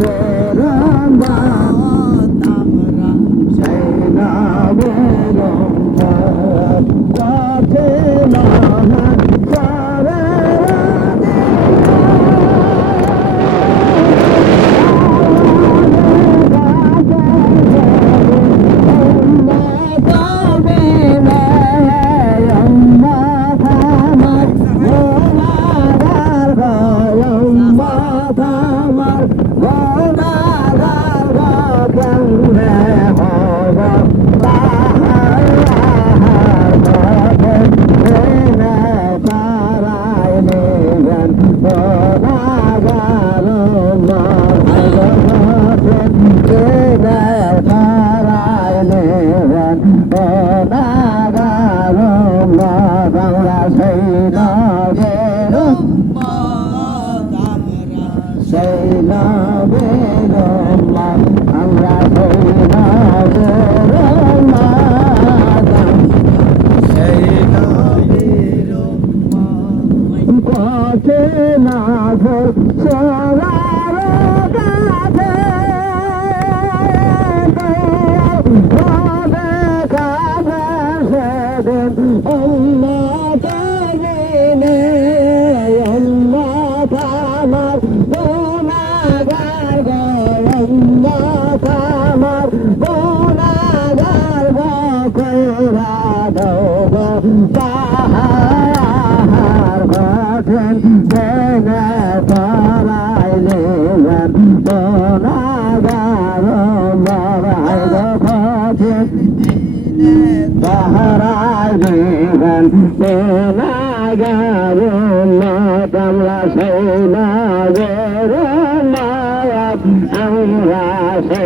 বরমা সেই উন্নত দিনে উন্নত আমার গুণাগার গো উন্নত আমার গুণাগার গো কইরা দেব পাহাড় কঠিন দেনে পড়াইলে গুণাগার মরাই গো গুণাগার আমরা সেই মায়াব আমরা সেই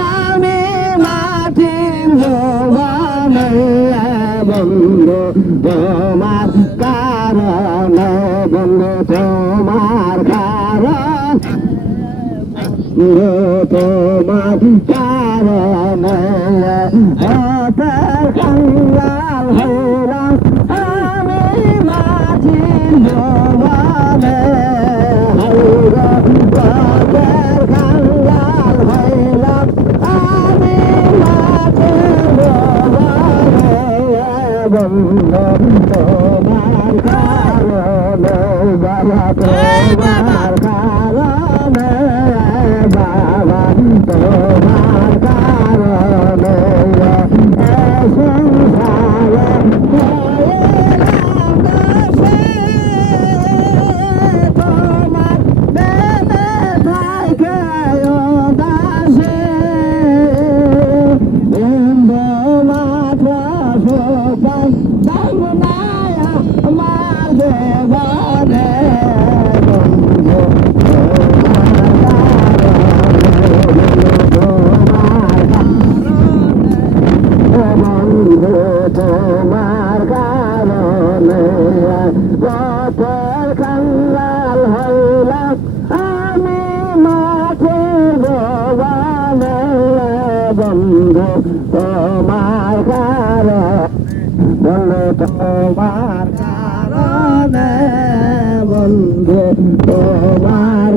বন্ধু তোমার কারণ বন্ধু তোমার কারণ। তোমার কারণ বন্ধু তোমার কারণ বাবা তোমার কারণে পথের কাঙ্গাল হইলাম আমি মাঠের ভবানে বন্ধু তোমার কারণ বন্ধু তোমার কারণে বন্ধু তোমার